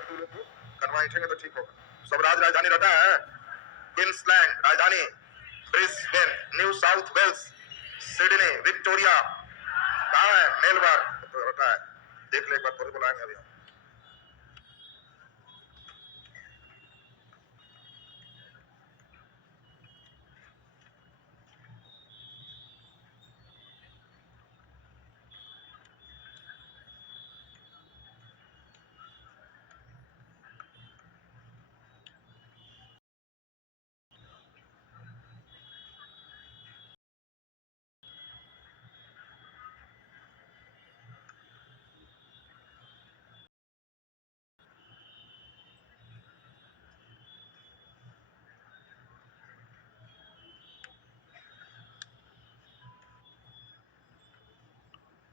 तू लोग को कन्वर्टेंगे तो ठीक होगा। सब राजधानी रहता है क्वींसलैंड राजधानी, Brisbane, New South Wales, Sydney, Victoria, कहाँ है मेलबर्न तो रहता है। देख ले एक बार थोड़ी बुलाएंगे अभी हम।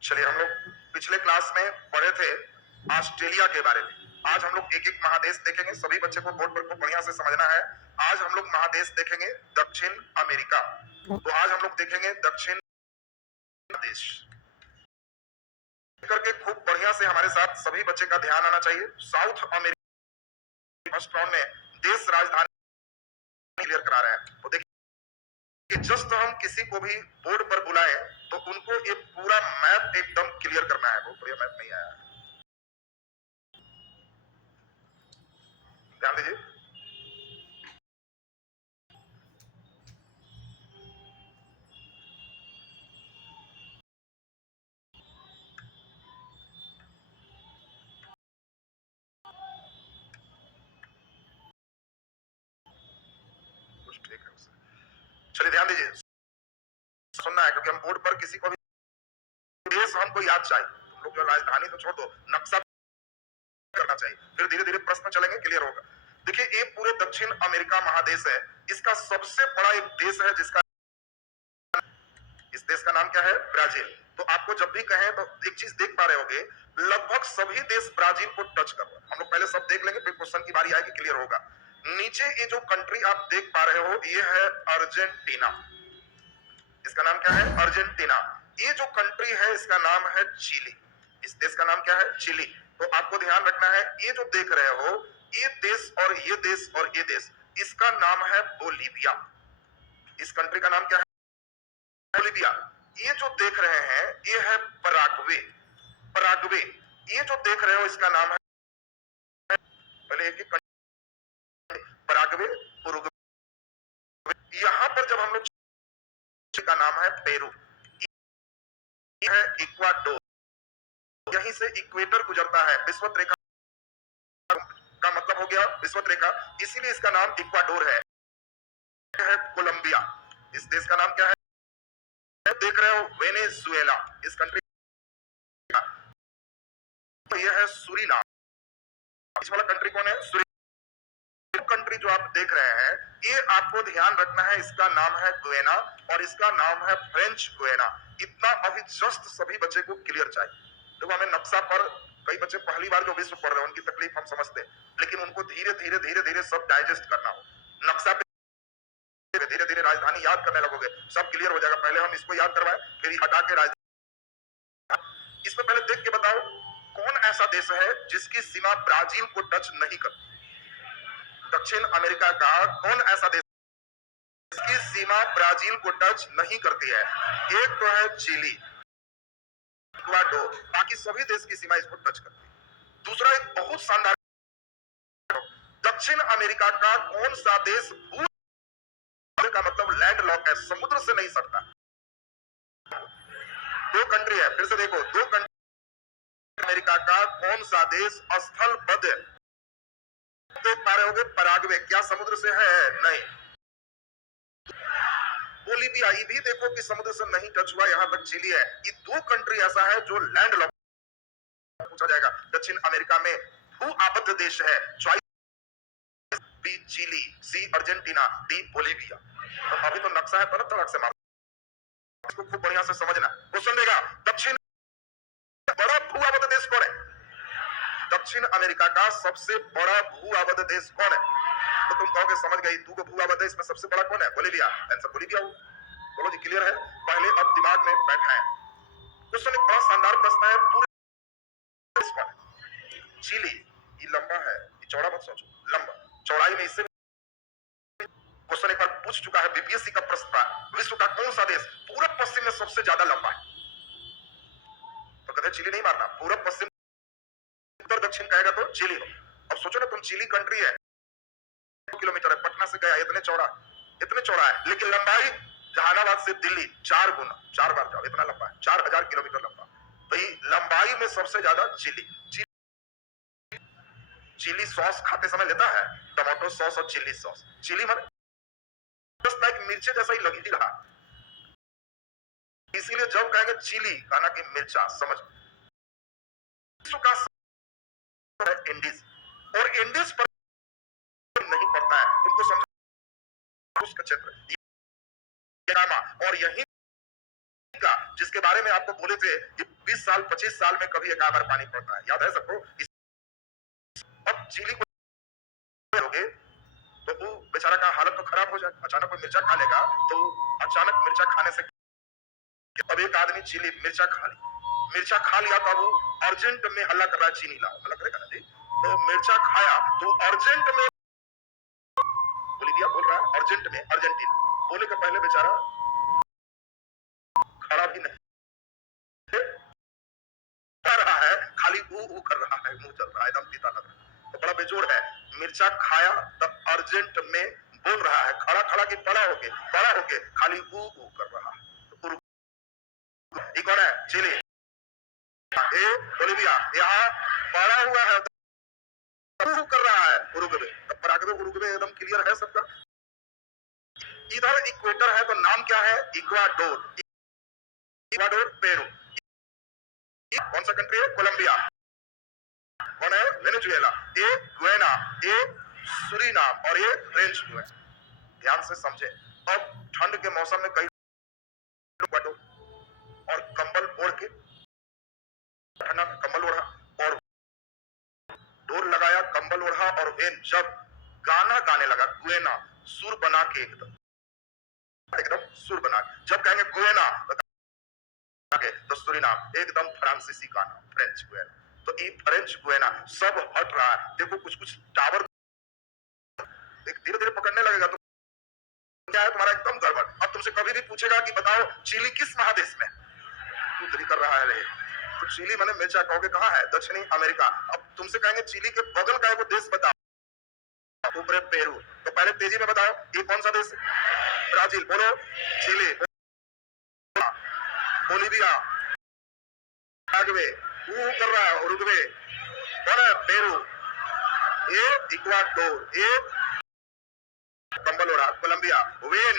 चलिए, हम लोग पिछले क्लास में पढ़े थे ऑस्ट्रेलिया के बारे में। आज हम लोग एक एक महादेश देखेंगे। सभी बच्चे को बोर्ड पर बढ़िया से समझना है। आज हम लोग महादेश देखेंगे दक्षिण अमेरिका। तो आज हम लोग देखेंगे दक्षिण देश करके खूब बढ़िया से हमारे साथ सभी बच्चे का ध्यान आना चाहिए। साउथ अमेरिका फर्स्ट राउंड में देश राजधानी क्लियर करा रहे हैं। तो देखिए, जस्ट हम किसी को भी बोर्ड पर बुलाएं तो उनको ये पूरा मैप एकदम क्लियर करना है। बहुत बढ़िया मैप नहीं आया, ध्यान दीजिए। कुछ ठीक है उसे। चलिए ध्यान दीजिए, सुनना है क्योंकि हम बोर्ड पर किसी को भी देश हमको याद चाहिए। तुम लोग जो राजधानी तो छोड़ दो, नक्शा करना चाहिए, फिर धीरे धीरे प्रश्न चलेंगे, क्लियर होगा। देखिए, ये पूरे दक्षिण अमेरिका महादेश है। इसका सबसे बड़ा एक देश है जिसका, इस देश का नाम क्या है? ब्राजील। तो आपको जब भी कहें तो एक चीज देख पा रहे होगे, लगभग सभी देश ब्राजील को टच कर रहे हैं। हम लोग पहले सब देख लेंगे, फिर क्वेश्चन की बारी आएगी, क्लियर होगा। नीचे ये जो कंट्री आप देख पा रहे हो, ये है अर्जेंटीना। इसका नाम क्या है? अर्जेंटीना। ये जो कंट्री है इसका नाम है चिली। इस देश का नाम क्या है? चिली। तो आपको ध्यान रखना है, ये जो देख रहे हो, ये देश और ये देश और ये देश, इसका नाम है बोलीविया। इस कंट्री का नाम क्या है? बोलीविया। ये जो देख रहे हैं ये है पराग्वे। पराग्वे। ये जो देख रहे हो इसका नाम है, पहले एक पराग्वे, उरुग्वे। यहां पर जब हम लोग, का नाम है पेरू। ये है इक्वाडोर। यहीं से इक्वेटर गुजरता है, विषुवत रेखा का मतलब हो गया विषुवत रेखा, इसीलिए इसका नाम इक्वाडोर है। कोलंबिया। इस देश का नाम क्या है? देख रहे हो वेनेजुएला। इस कंट्री का तो ये है सूरीनाम। इस वाला कंट्री कौन है? सूरीनाम। कंट्री जो आप देख रहे हैं, ये आपको ध्यान रखना है, इसका नाम है गुयाना और इसका नाम है फ्रेंच गुयाना। इतना अभी जस्ट सभी बच्चे को क्लियर चाहिए। देखो, हमें नक्शा पर कई बच्चे पहली बार जो विश्व पढ़ रहे हैं उनकी तकलीफ हम समझते हैं, लेकिन उनको धीरे धीरे धीरे धीरे सब डाइजेस्ट करना हो। नक्शा पे धीरे धीरे राजधानी याद करने लगोगे, सब क्लियर हो जाएगा। पहले हम इसको याद करवाएं, फिर हटा के राजधानी। इसमें पहले देख के बताओ, कौन ऐसा देश है जिसकी सीमा ब्राजील को टच नहीं करती? दक्षिण अमेरिका का कौन ऐसा देश जिसकी सीमा ब्राजील को टच नहीं करती है? एक तो है चिली, इक्वाडोर, बाकी सभी देश की सीमा इसको टच करती है। दूसरा एक बहुत शानदार, दक्षिण अमेरिका का कौन सा देश का मतलब लैंड लॉक है, समुद्र से नहीं सकता। दो कंट्री है, फिर से देखो, दो कंट्री। अमेरिका का कौन सा देश स्थलबद्ध है? देख पा रहे होगे, पराग्वे। क्या समुद्र से है? नहीं। बोलीविया भी देखो कि समुद्र से नहीं टच हुआ, यहां तक चिली है। ये दो कंट्री ऐसा है जो लैंड लॉक पूछा जाएगा। दक्षिण अमेरिका में भू आबद्ध देश है। Choice B Chile, C Argentina, D Bolivia. तो अभी तो नक्शा है, तरह तरह से मालूम, इसको खूब बढ़िया से समझना। क्वेश्चन देगा, दक्षिण बड़ा भू आबद्ध देश कौन है? दक्षिण अमेरिका का सबसे बड़ा भू आबद्ध देश कौन है? तो तुम कहोगे समझ गई, दो भू आबद्ध देश में सबसे बड़ा कौन है? बोलीविया। आंसर बोलीविया हो। बोलो जी, क्लियर है? पहले अब दिमाग में बैठा है। क्वेश्चन एक बड़ा शानदार प्रश्न है, पूरे चिली, ये लंबा है, चौड़ा मत सोचो, लंबा। चौड़ाई में इससे क्वेश्चन एक बार पूछ चुका है, बीपीएससी का प्रश्न था, विश्व का कौन सा देश पूरब पश्चिम में सबसे ज्यादा लंबा है? तो कहते चिली नहीं मारना, पूरब पश्चिम उत्तर दक्षिण कहेगा तो चिली हो। अब सोचो ना तुम, चिली कंट्री है, किलोमीटर है, पटना से गया, इतने चौड़ा है, लेकिन लंबाई जहानाबाद से दिल्ली 4 गुना, 4 बार जाओ, इतना लंबा है, 4000 किलोमीटर लंबा। तो ये लंबाई में सबसे ज्यादा चिली सॉस खाते समय लेता है, टमाटो सॉस और चिली सॉस। चिली माने मिर्चे जैसा ही लगी रहा, इसीलिए जब कहेंगे चिली खाना की मिर्चा समझ। इंडीज, और इंडीज पर नहीं पड़ता है, तुमको समझ उसका क्षेत्र और यही का जिसके बारे में आपको बोले थे 20 साल 25 साल में कभी एक बार पानी पड़ता है, याद है सबको? अब चिली को तो वो बेचारा का हालत तो खराब हो जाए, अचानक कोई मिर्चा खा लेगा तो अचानक मिर्चा खाने से, अब एक आदमी चिली मिर्चा खा लिया तो वो अर्जेंट में हल्ला कर रहा है, चीनी लाओ, हल्ला करेगा ना जी। तो मिर्चा खाया तो अर्जेंट में बोलिविया बोल रहा है, अर्जेंट में अर्जेंटीना बोले के पहले बेचारा खड़ा भी नहीं कर रहा है, खाली ऊ कर रहा है, मुंह चल रहा है, एकदम पीता लग रहा है, तो बड़ा बेजोड़ है। मिर्चा खाया तब अर्जेंट में बोल रहा है, खड़ा की पड़ा होके खाली ऊ कर रहा है। तो कौन है? चिली। ए बोलिविया यहाँ पड़ा हुआ है, कर रहा है उरुग्वे, तब पराग्वे उरुग्वे एकदम क्लियर है सबका। इधर इक्वेटर है तो नाम क्या है? Ecuador, Peru. कौन सा कंट्री है? कोलंबिया। कौन है? वेनेजुएला। ये गुयाना, ये सूरीनाम और ये फ्रेंच गुयाना। ध्यान से समझे। अब ठंड के मौसम में कई और कंबल ओढ़ के, ठंडा कंबल ओढ़ा और डोर लगाया, कंबल ओढ़ा और वेन जब गाना गाने लगा, गुयाना सुर बना के एकदम सुर बना, जब कहेंगे गुयाना तो सूरीनाम एकदम फ्रांसीसी गाना, फ्रेंच गुयाना। तो ये फ्रेंच गुयाना सब हट रहा है, देखो कुछ टावर धीरे धीरे पकड़ने लगेगा तो क्या है तुम्हारा एकदम गड़बड़। अब तुमसे कभी भी पूछेगा कि बताओ चिली किस महादेश में, उत्तरी कर रहा है, तो चिली माने मिर्चा कहोगे कहाँ है? दक्षिणी अमेरिका। अब तुमसे कहेंगे चिली के बगल का है वो देश बताओ, ऊपर पेरू, तो पहले तेजी में बताओ ये कौन सा देश है? ब्राजील। बोलो चिली, बोलिविया, पराग्वे, कर रहा है उरुग्वे, कौन है? पेरू, ये इक्वाडोर, ये कंबल ओढ़ा, कोलंबिया, वेन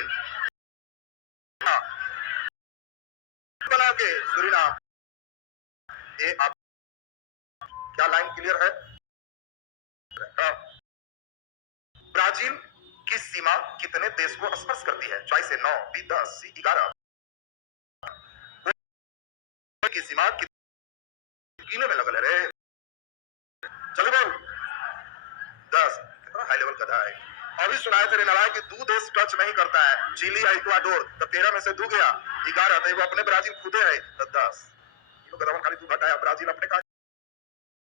बना के सूरीनाम। ये आप क्या लाइन क्लियर है? ब्राजील की सीमा कितने देश को स्पर्श करती है? चॉइस है 9, बी 10, सी 11। की सीमा कितने में लगल है रे? चलो भाई 10, कितना हाई लेवल कथा है। अभी सुनाया तेरे नारायण कि 2 देश टच नहीं करता है, चिली या इक्वाडोर, तो 13 में से 2 गया, 11 तो वो अपने ब्राजील खुदे है, तो 10 लोग गदवन खाली 2 घटाया, ब्राजील अपने का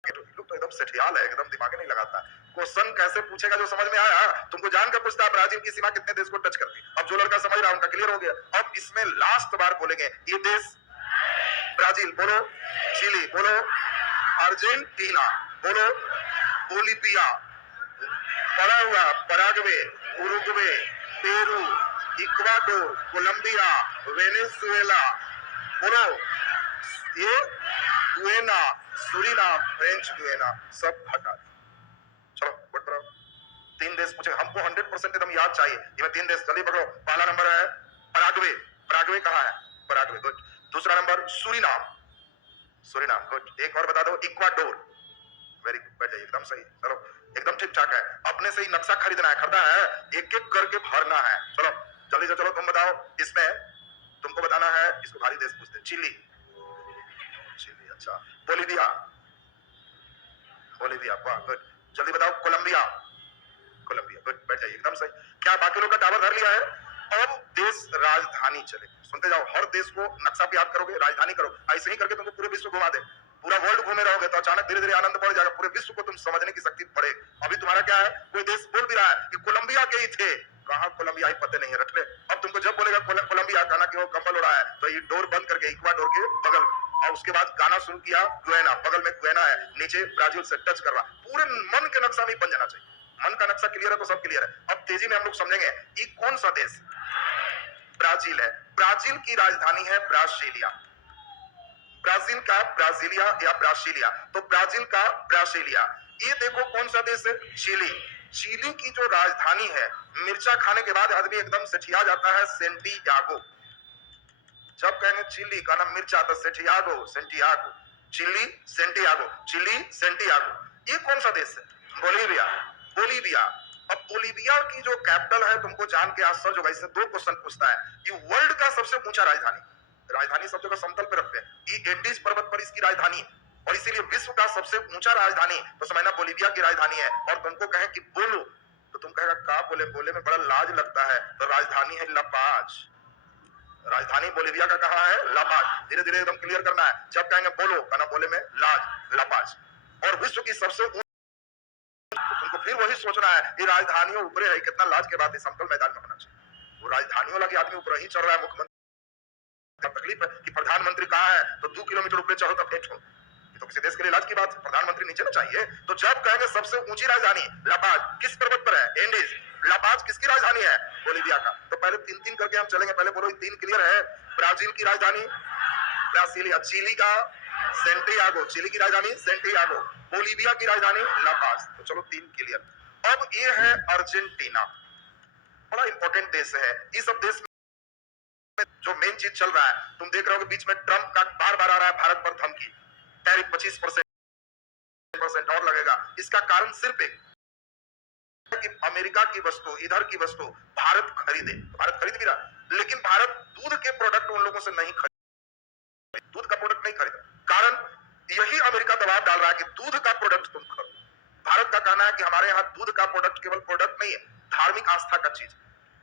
लोग तो एकदम सेठियाल है, एकदम दिमाग नहीं लगाता। क्वेश्चन कैसे पूछेगा जो समझ में आया, तुमको जान कर पूछता है ब्राजील की सीमा कितने देश को टच करती है। अब जो लड़का समझ रहा है उनका क्लियर हो गया। अब इसमें लास्ट बार बोलेंगे ये देश, ब्राजील बोलो, चिली बोलो, अर्जेंटीना बोलो, बोलिविया, पड़ा हुआ Paraguay, Uruguay, Peru, Ecuador, Colombia, Venezuela बोलो, ये गुयाना, सूरीनाम, फ्रेंच गुयाना, सब हटा। चलो बट करो, 3 देश पूछे, हमको 100% एकदम याद चाहिए। ये 3 देश जल्दी पकड़ो। पहला नंबर है पराग्वे, पराग्वे कहाँ है? Paraguay, good. दूसरा नंबर सूरीनाम, सूरीनाम, गुड। एक और बता दो, इक्वाडोर, वेरी गुड, बैठ जाइए, एकदम सही। चलो एकदम ठीक ठाक है। अपने से ही नक्शा खरीदना है, खरीदा है, एक एक करके भरना है। चलो जल्दी से, चलो तुम बताओ, इसमें तुमको बताना है, इसको भारी देश पूछते हैं। चिली, चिली, अच्छा। बोलिविया, बोलिविया, वाह गुड। जल्दी बताओ, कोलंबिया, कोलंबिया, गुड, बैठ जाइए, एकदम सही। क्या बाकी लोग का टावर धर लिया है? अब देश राजधानी चले, सुनते जाओ, हर देश को नक्शा पे याद करोगे, राजधानी करो, ऐसे ही करके तुमको पूरे विश्व घुमा दे, पूरा वर्ल्ड घूमे रहोगे तो अचानक धीरे धीरे आनंद बढ़ जाएगा, पूरे विश्व को तुम समझने की शक्ति बढ़ेगी। अभी तुम्हारा क्या है, कोई देश बोल भी रहा है कि कोलंबिया के ही थे, कहां कोलंबिया ही पते नहीं है, रट ले। अब तुमको जब बोलेगा कोलंबिया, कहना कि वो कंबल उड़ा है, तो ये डोर बंद करके इक्वाडोर के बगल में, और उसके बाद गाना शुरू किया गुयाना, बगल में गुयाना है, नीचे ब्राजील से टच करवा, पूरे मन के नक्शा में बन जाना चाहिए। मन का नक्शा क्लियर है तो सब क्लियर है। अब तेजी में हम लोग समझेंगे ये कौन सा देश, ब्राजील है। ब्राजील की राजधानी है ब्रासीलिया। ब्राजील का ब्राजीलिया या ब्रासीलिया, तो ब्राजील का ब्रासीलिया। ये देखो कौन सा देश है, चिली। चिली की जो राजधानी है, मिर्चा खाने के बाद आदमी एकदम सेठिया जाता है, सेंटियागो। जब कहेंगे चिली का नाम मिर्चा तो Santiago, Santiago, Chile Santiago, Chile Santiago. ये कौन सा देश है, बोलीविया। बोलीविया। अब बोलीविया की जो कैपिटल है, तुमको जान के आश्चर्य होगा, इससे दो क्वेश्चन पूछता है। ये वर्ल्ड का सबसे ऊंचा राजधानी, राजधानी सब जगह समतल पे रखते हैं, ये एंडीज पर्वत पर इसकी राजधानी है, और इसीलिए विश्व का सबसे ऊंचा राजधानी तो समझना बोलीविया की राजधानी है। और तुमको कहे कि बोलो, तो तुम कहेगा का बोले, बोले में बड़ा लाज लगता है, तो राजधानी है लापाज। राजधानी बोलीविया का कहा है, लापाज। धीरे धीरे एकदम क्लियर करना है, जब कहेंगे बोलो, कहना बोले में लाज, लापाज। और विश्व की सबसे तो तुमको फिर वही सोचना है, ये राजधानियों ऊपर है, कितना लाज के बात है, समतल मैदान में होना चाहिए। वो राजधानियों लगे आदमी ऊपर ही चढ़ रहा है, मुख्यमंत्री तकलीफ है कि प्रधानमंत्री कहाँ है, तो 2 किलोमीटर ऊपर चढ़ो तो फेंक छोड़ो, तो किसी देश के लिए लाज की बात है, प्रधानमंत्री नीचे ना चाहिए। तो जब कहेंगे सबसे ऊंची राजधानी लापाज, किस पर्वत पर है, एंडीज। लापाज किसकी राजधानी है, बोलीविया का। तो पहले 3-3 करके हम चलेंगे, पहले बोलो 3 क्लियर है। ब्राजील की राजधानी ब्रासीलिया, चिली का सेंटियागो, चिली की राजधानी सेंटियागो, बोलीविया की राजधानी लापाज। तो चलो 3 क्लियर। अब ये है अर्जेंटीना, बड़ा इंपॉर्टेंट देश है। इस सब देश में जो मेन चीज चल रहा है, तुम देख रहे हो कि बीच में ट्रंप का बार बार आ रहा है भारत पर धमकी, टैरिफ 25% और लगेगा। इसका कारण सिर्फ एक कि अमेरिका की वस्तु, इधर की वस्तु भारत खरीदे। भारत खरीद भी रहा, लेकिन भारत दूध के प्रोडक्ट उन लोगों से नहीं खरीद, दूध का प्रोडक्ट नहीं खरीद। कारण यही अमेरिका दबाव डाल रहा है कि दूध का प्रोडक्ट तुम खरीदो। भारत का कहना है कि हमारे यहाँ दूध का प्रोडक्ट केवल प्रोडक्ट नहीं है, धार्मिक आस्था का चीज।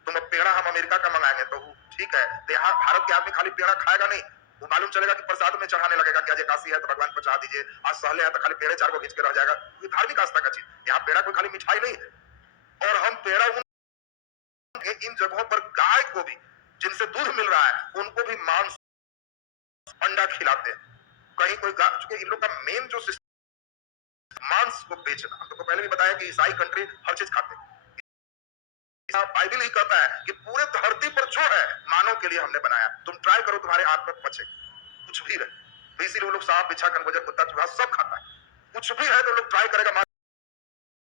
तुम अब पेड़ा हम अमेरिका का मंगाएंगे तो ठीक है, तो यहाँ भारत के आदमी खाली पेड़ा खाएगा नहीं, वो मालूम चलेगा कि प्रसाद में चढ़ाने लगेगा कि आज एकादशी है तो भगवान को चढ़ा दीजिए, आज सहले है तो खाली पेड़े 4 को खींच के रह जाएगा। ये धार्मिक आस्था का चीज, यहाँ पेड़ा कोई खाली मिठाई नहीं है। और हम पेड़ा इन जगहों पर गाय को भी, जिनसे दूध मिल रहा है, उनको भी मांस अंडा खिलाते हैं। कहीं कोई चूंकि इन लोग का मेन जो सिस्टम मांस को बेचना, हम तो पहले भी बताया कि ईसाई कंट्री हर चीज खाते हैं। बाइबल ही कहता है कि पूरे धरती पर जो है मानव के लिए हमने बनाया, तुम ट्राई करो तुम्हारे आंख में बचे कुछ भी रहे। तो इसीलिए वो लोग सांप, बिच्छा, कनबोजर, कुत्ता, चूहा सब खाता है। कुछ भी है तो लोग ट्राई करेगा,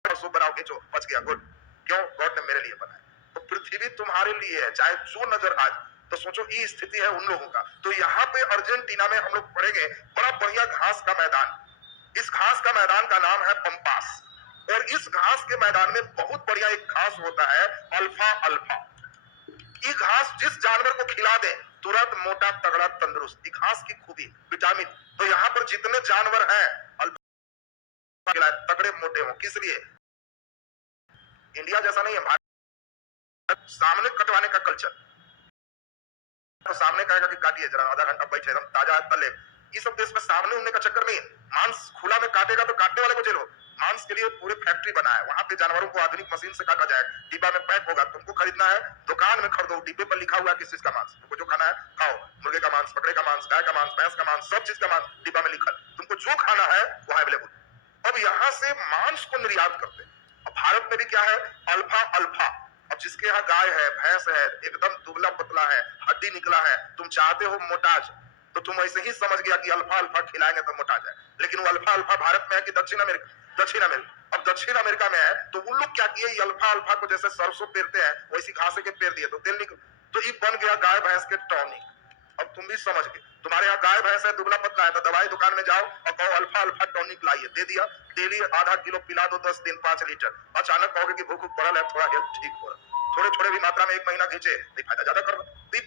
सूप बनाओ, खींचो, बच गया, गुड। क्यों, गॉड ने मेरे लिए बनाया। तो पृथ्वी तुम्हारे लिए है, चाहे जो नजर आज। तो सोचो ये स्थिति है उन लोगों का। तो यहाँ पे अर्जेंटीना में हम लोग पढ़ेंगे बड़ा बढ़िया घास का मैदान। इस घास का मैदान का नाम है पंपास, और इस घास के मैदान में बहुत बढ़िया एक घास होता है, अल्फा अल्फा। ये घास जिस जानवर को खिला दे तुरंत मोटा तगड़ा तंदुरुस्त, ये घास की खूबी, विटामिन। तो यहाँ पर जितने जानवर हैं अल्फा खिलाए, तगड़े मोटे हो। किस लिए, इंडिया जैसा नहीं है, भारत सामने कटवाने का कल्चर, तो सामने कहेगा कि काटिए जरा, आधा घंटा बैठे, एकदम ताजा तले। इस सब देश में सामने उड़ने का चक्कर नहीं है। मांस खुला में काटेगा तो काटने वाले को जेलो। मांस के लिए पूरी फैक्ट्री बना है, वहां पे जानवरों को आधुनिक मशीन से काटा जाए, डिब्बा में पैक होगा। तुमको खरीदना है दुकान में खरीदो, डिब्बे पर लिखा हुआ है किस चीज का मांस, तुमको जो खाना है खाओ। मुर्गे का मांस, बकरे का मांस, गाय का मांस, भैंस का मांस, सब चीज का मांस डिब्बा में लिखा है, तुमको जो खाना है वो अवेलेबल। अब यहाँ से मांस को निर्यात करते हैं। अब भारत में भी क्या है, अल्फा अल्फा। अब जिसके यहाँ गाय है, भैंस है, एकदम दुबला पतला है, हड्डी निकला है, तुम चाहते हो मोटा जाए, तो तुम ऐसे ही समझ गया कि अल्फा अल्फा खिलाएंगे तो मोटा जाए। लेकिन वो अल्फा अल्फा भारत में है कि दक्षिण अमेरिका, दक्षिण अमेरिका। अब दक्षिण अमेरिका में है तो उन लोग क्या किए, अल्फा अल्फा को जैसे सरसों पेरते हैं वैसी घासे के पेर दिए, तो तेल निकल, तो ये बन गया गाय भैंस के टॉनिक। अब तुम भी समझ गए, तुम्हारे यहाँ गाय भैंस है, दुबला पतला है, तो दवाई दुकान में जाओ और कहो अल्फा अल्फा टॉनिक लाइए, दे दिया, डेली आधा किलो पिला दो, 10 दिन 5 लीटर। अचानक कहोगे कि भूख बढ़ल है, थोड़ा हेल्थ ठीक हो रहा, थोड़े थोड़े भी मात्रा में 1 महीना खींचे, फायदा ज्यादा कर रहा।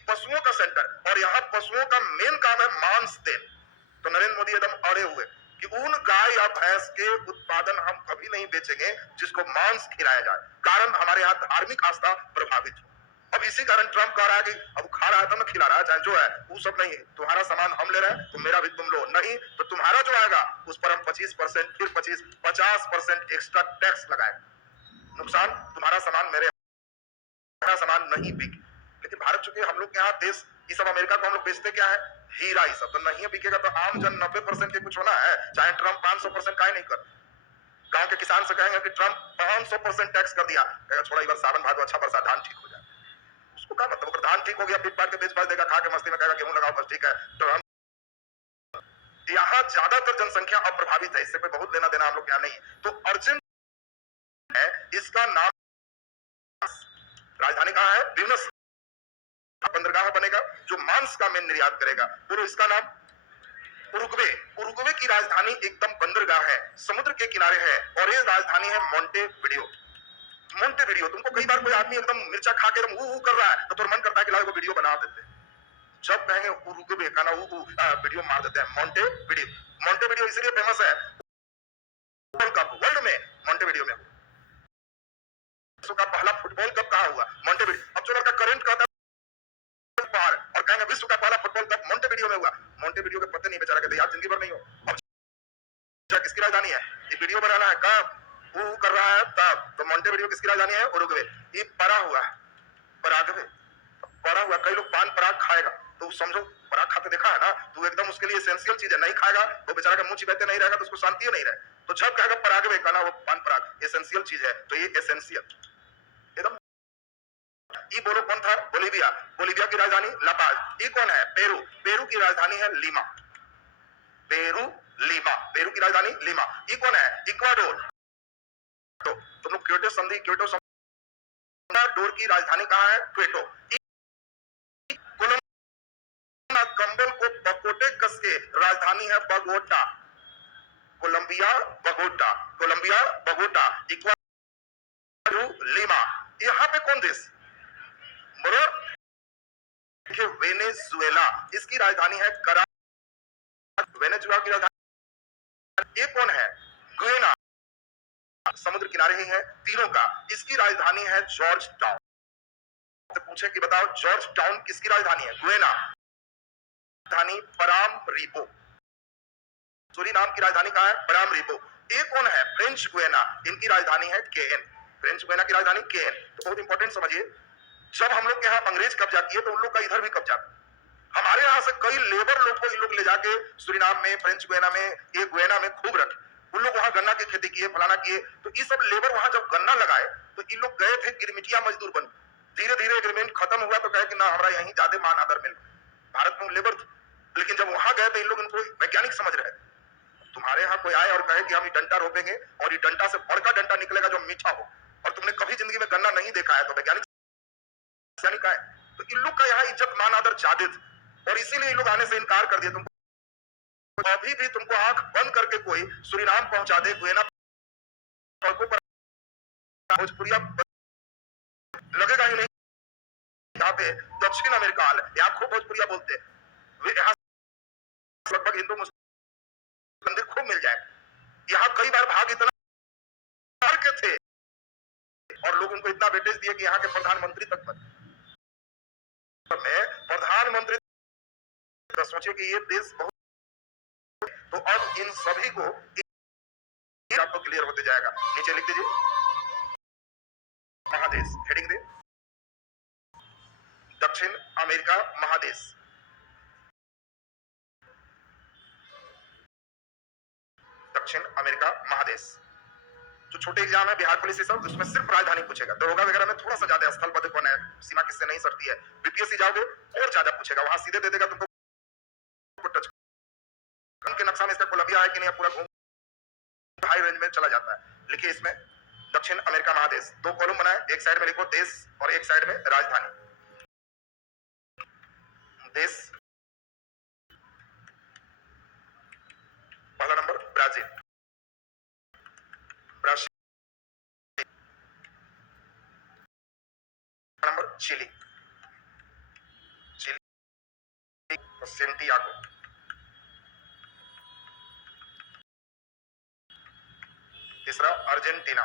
पशुओं का सेंटर, और यहाँ पशुओं का मेन काम है मांस देना। तो नरेंद्र मोदी एकदम अड़े हुए कि उन गाय या भैंस के उत्पादन हम कभी नहीं बेचेंगे जिसको मांस खिलाया जाए, कारण हमारे यहाँ धार्मिक आस्था प्रभावित हो। अब इसी कारण ट्रंप कह रहा है कि अब खा रहा है तो ना खिला रहा है, चाहे जो है वो सब नहीं, तुम्हारा सामान हम ले रहे हैं तो मेरा भी तुम लो, नहीं तो तुम्हारा जो आएगा उस पर हम 25% फिर 50% एक्स्ट्रा टैक्स लगाए, नुकसान तुम्हारा सामान मेरे सामान नहीं बिके। लेकिन भारत चूंकि हम लोग के यहाँ देश ये सब अमेरिका को हम लोग बेचते क्या है, हीरा, ये सब तो नहीं बिकेगा तो आम जन 90% के कुछ होना है, चाहे ट्रंप 500% का ही नहीं कर। गांव के किसान से कहेंगे कि ट्रंप 500% टैक्स कर दिया, कहेगा छोड़ा इस बार सावन भादो अच्छा बरसा धान ठीक हो जाए। उसको क्या मतलब, अगर धान ठीक हो गया पीट पाट के बेच बाच देगा, खा के मस्ती में कहेगा गेहूं लगाओ बस ठीक है। ट्रंप यहाँ ज्यादातर जनसंख्या अप्रभावित है, इससे कोई बहुत लेना देना हम लोग यहाँ नहीं है। तो अर्जेंट है, इसका नाम राजधानी कहाँ है, ब्यूनस बंदरगाह बनेगा जो मांस का मेन निर्यात करेगा, पूरा इसका नाम उरुग्वे। उरुग्वे की राजधानी एकदम बंदरगाह है, समुद्र के किनारे है, और ये राजधानी है मोंटेविडियो। मोंटेविडियो, तुमको कई बार कोई आदमी एकदम मिर्चा खा के एकदम ऊ कर रहा है तो तुम्हारा मन करता है कि लाओ वीडियो बना देते हैं। जब कहेंगे उरुग्वे का ना वीडियो मार देते हैं। मोंटेविडियो, मोंटेविडियो इसलिए फेमस है, वर्ल्ड कप वर्ल्ड में मोंटेविडियो में विश्व का पहला फुटबॉल कप कहाँ हुआ, मोंटेविडियो। अब जो लड़का करंट कहता है बाहर और कहेंगे विश्व का पहला फुटबॉल कप मोंटेविडियो में हुआ, मोंटेविडियो के पता नहीं बेचारा कहते यार जिंदगी भर नहीं हो। अब किसकी राजधानी है, ये वीडियो बनाना है कब वो कर रहा है तब, तो मोंटेविडियो किसकी राजधानी है, उरुग्वे। ये पड़ा हुआ है पराग्वे, पड़ा हुआ, कई लोग पान पराग खाएगा तो समझो पराग खाते देखा है ना, तो एकदम उसके लिए एसेंशियल चीज है, नहीं खाएगा वो बेचारा का मुंह चिबाते नहीं रहेगा तो उसको शांति नहीं रहे। तो जब कहेगा पराग्वे का ना वो पान पराग एसेंशियल चीज है, तो ये एसेंशियल एकदम। ये बोलो कौन था, बोलीविया, बोलीविया की राजधानी लापाज। ये कौन है, पेरू, पेरू की राजधानी है लीमा, पेरू लीमा, पेरू की राजधानी लीमा। ये कौन है, इक्वाडोर। तो तुम लोग क्योटो संधि, क्योटो इक्वाडोर की राजधानी कहाँ है, क्वेटो। कंबल को बकोटे कस के राजधानी है Bogota, Colombia Bogota, Colombia Bogota, Ecuador Lima. यहाँ पे कौन देश, वेनेजुएला, इसकी राजधानी है करा, वेनेजुएला की राजधानी। ये कौन है, गुयना, समुद्र किनारे ही है तीनों का, इसकी राजधानी है जॉर्ज टाउन। तो पूछे कि बताओ जॉर्ज टाउन किसकी राजधानी है, गुयना, राजधानी पराम रिबो। सूरीनाम की राजधानी कहाँ है, पराम रिबो। ये कौन है, फ्रेंच गुयना, इनकी राजधानी है केएन, फ्रेंच गुयना की राजधानी केएन। तो बहुत इंपॉर्टेंट समझिए, जब हम लोग के यहाँ अंग्रेज कब्जा किए तो उन लोग का इधर भी कब्जा, हमारे यहाँ से कई लेबर लोग को इन लोग ले जाके सूरीनाम में, फ्रेंच गुयना में, ये गुयना में खूब रखे। उन लोग वहां गन्ना की खेती किए, फलाना किए, तो ये सब लेबर वहां जब गन्ना लगाए तो इन लोग गए थे गिरमिटिया मजदूर बन। धीरे धीरे एग्रीमेंट खत्म हुआ तो कहे कि ना हमारा यहीं ज्यादा मान आदर मिल, भारत में लेबर थे, लेकिन जब वहां गए तो इन लोग इनको वैज्ञानिक समझ रहे। तुम्हारे यहाँ कोई आए और कहे कि हम ये डंडा रोपेंगे और ये डंडा से बड़का डंडा निकलेगा जो मीठा हो, और तुमने कभी जिंदगी में गन्ना नहीं देखा है तो वैज्ञानिक का है। तो इन लोग का यहाँ इज्जत मान आदर ज्यादा था और इसीलिए इन लोग आने से इनकार कर दिए। तुमको अभी भी तुमको आंख बंद करके कोई सूरीनाम पहुंचा दे, गुयना सड़कों पर भोजपुरिया लगेगा ही नहीं। यहाँ पे दक्षिण अमेरिका यहाँ खूब भोजपुरिया बोलते हैं, वे यहाँ लगभग हिंदू मुस्लिम मंदिर खूब मिल जाए। यहाँ कई बार भाग इतना के थे और लोग उनको इतना वेटेज दिए कि यहाँ के प्रधानमंत्री तक बने। प्रधानमंत्री तो सोचे कि ये देश बहुत, तो अब इन सभी को आपको क्लियर होते जाएगा। नीचे लिख दीजिए महादेश, हेडिंग दे दक्षिण अमेरिका महादेश। दक्षिण अमेरिका महादेश जो छोटे एग्जाम है बिहार पुलिस सब, उसमें सिर्फ राजधानी पूछेगा, दरोगा वगैरह में थोड़ा सा ज्यादा स्थल पद कौन है, सीमा किससे नहीं सटती है। बीपीएससी जाओगे और ज्यादा पूछेगा, वहां सीधे दे देगा तुमको टच के नक्शा में इसका कोलंबिया है कि नहीं, पूरा घूम हाई रेंज में चला जाता है। लिखिए इसमें दक्षिण अमेरिका महादेश, दो कॉलम बनाए, एक साइड में लिखो देश और एक साइड में राजधानी। देश पहला नंबर ब्राजील, ब्राजील नंबर चिली, चिली सेंटियागो, तीसरा Argentina,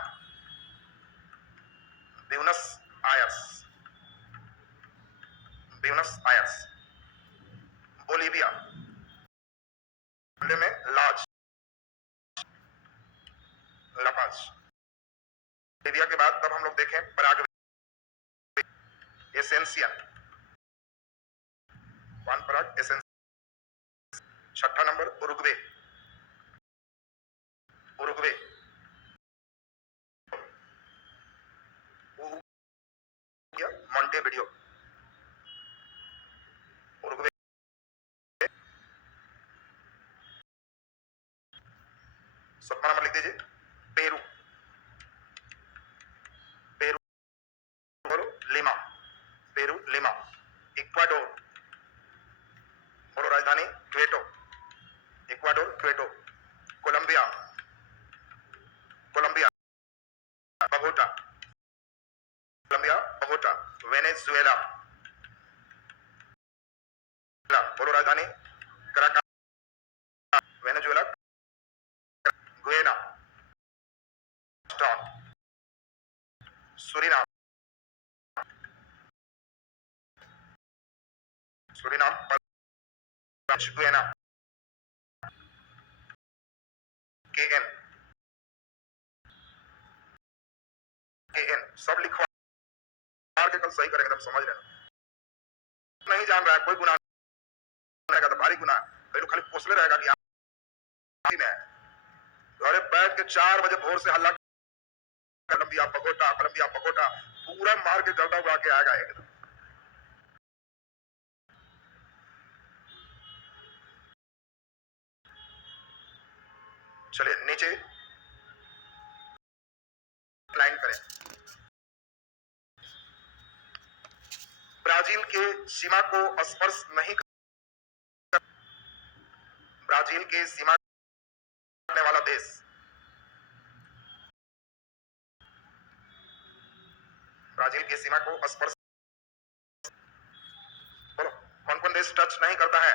Buenos Aires, Buenos Aires. Bolivia में लाज, लापाज। बोलीविया के बाद तब हम लोग देखें पराग्वे, एसेंसियन, वान पराग एसेंसियन। छठा नंबर उरुग्वे, उरुग्वे, मॉन्टेविडियो, उरुग्वे। सतवां नंबर लिख दीजिए पेरू, पेरू और लिमा, पेरू लिमा। इक्वाडोर, और राजधानी Quito, Ecuador Quito. Colombia, Colombia Bogota, Colombia Bogota. Venezuela, और राजधानी Caracas, Venezuela. Guyana, Suriname, Suriname, Guyana. केएन, केएन सब लिखवा के कल सही करेंगे, समझ रहे नहीं जान रहा है कोई गुनाह रहेगा तो भारी गुनाह। कई लोग खाली पोसले रहेगा कि में घरे बैठ के 4 बजे भोर से हल्ला, कोलंबिया बगोटा, कोलंबिया बगोटा, पूरा मार के गर्दा उड़ा के आएगा एकदम। चलिए नीचे लाइन करें। ब्राजील के सीमा को स्पर्श नहीं कर, ब्राजील के सीमा करने वाला देश, ब्राजील की सीमा को स्पर्श, बोलो कौन कौन देश टच नहीं करता है?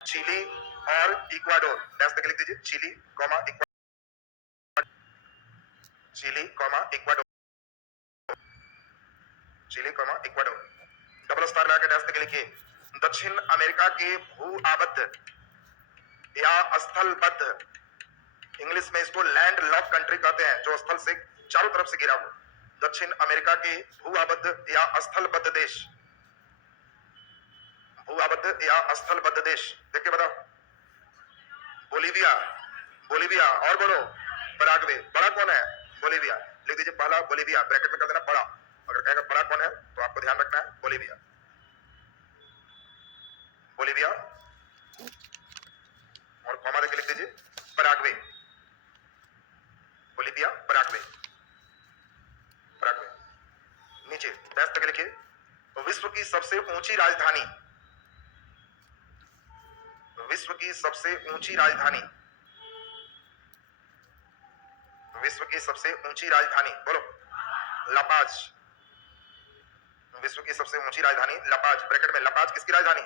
चिली और इक्वाडोर। डैश लिख दीजिए Chile comma Ecuador, Chile comma Ecuador, Chile comma Ecuador. Double star लगा के डैश लिखिए दक्षिण अमेरिका के भू आबद्ध या स्थलबद्ध, इंग्लिश में इसको लैंड लॉक कंट्री कहते हैं, जो स्थल से चारों तरफ से घिरा हो। दक्षिण अमेरिका के भू आबद्ध या स्थलबद्ध देश, भू आबद्ध या स्थलबद्ध देश देखिए बताओ। बोलीविया, बोलीविया और बोलो पराग्वे। बड़ा कौन है? बोलीविया। लिख दीजिए पहला बोलीविया, ब्रैकेट में कर देना बड़ा। अगर कहेगा बड़ा कौन है तो आपको ध्यान रखना है बोलीविया, बोलीविया और कॉमा देके लिख दीजिए पराग्वे, बोलीविया पराग्वे, पराग्वे। नीचे डैश तक लिखिए विश्व की सबसे ऊंची राजधानी, विश्व की सबसे ऊंची राजधानी, विश्व की सबसे ऊंची राजधानी बोलो लापाज, विश्व की सबसे ऊंची राजधानी लापाज। ब्रैकेट में लापाज किसकी राजधानी?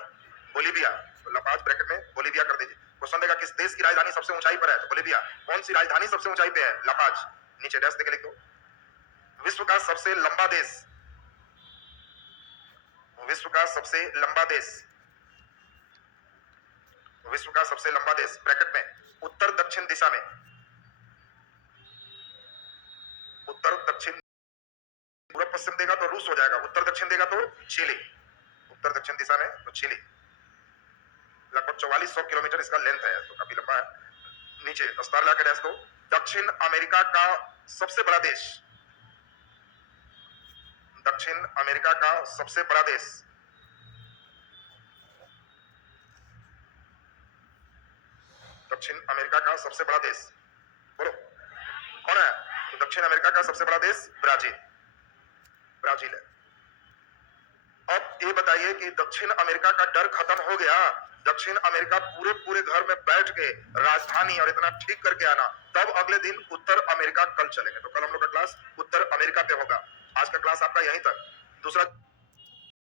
बोलीविया, तो लापाज ब्रैकेट में बोलीविया कर दीजिए। क्वेश्चन देगा किस देश की राजधानी सबसे ऊंचाई पर है, तो बोलीविया। कौन सी राजधानी सबसे ऊंचाई पे है? लापाज। नीचे डैश देके लिख दो विश्व का सबसे लंबा देश, विश्व का सबसे लंबा देश, विश्व का सबसे लंबा देश ब्रैकेट में उत्तर दक्षिण दिशा में, उत्तर दक्षिण, पूर्व पश्चिम देगा तो रूस हो जाएगा, उत्तर दक्षिण देगा तो चिली, उत्तर दक्षिण दिशा में तो चिली। लगभग 4400 किलोमीटर इसका लेंथ है, तो काफी लंबा है। नीचे स्टार लगा के डैश दो दक्षिण अमेरिका का सबसे बड़ा देश, दक्षिण अमेरिका का सबसे बड़ा देश, दक्षिण अमेरिका का सबसे बड़ा देश बोलो कौन है? तो दक्षिण अमेरिका का सबसे बड़ा देश ब्राजील, ब्राजील है। अब ये बताइए कि दक्षिण अमेरिका का डर खत्म हो गया, दक्षिण अमेरिका पूरे पूरे घर में बैठ के राजधानी और इतना ठीक करके आना, तब अगले दिन उत्तर अमेरिका कल चलेंगे। तो कल हम लोग का क्लास उत्तर अमेरिका पे होगा। आज का क्लास आपका यहीं तक। दूसरा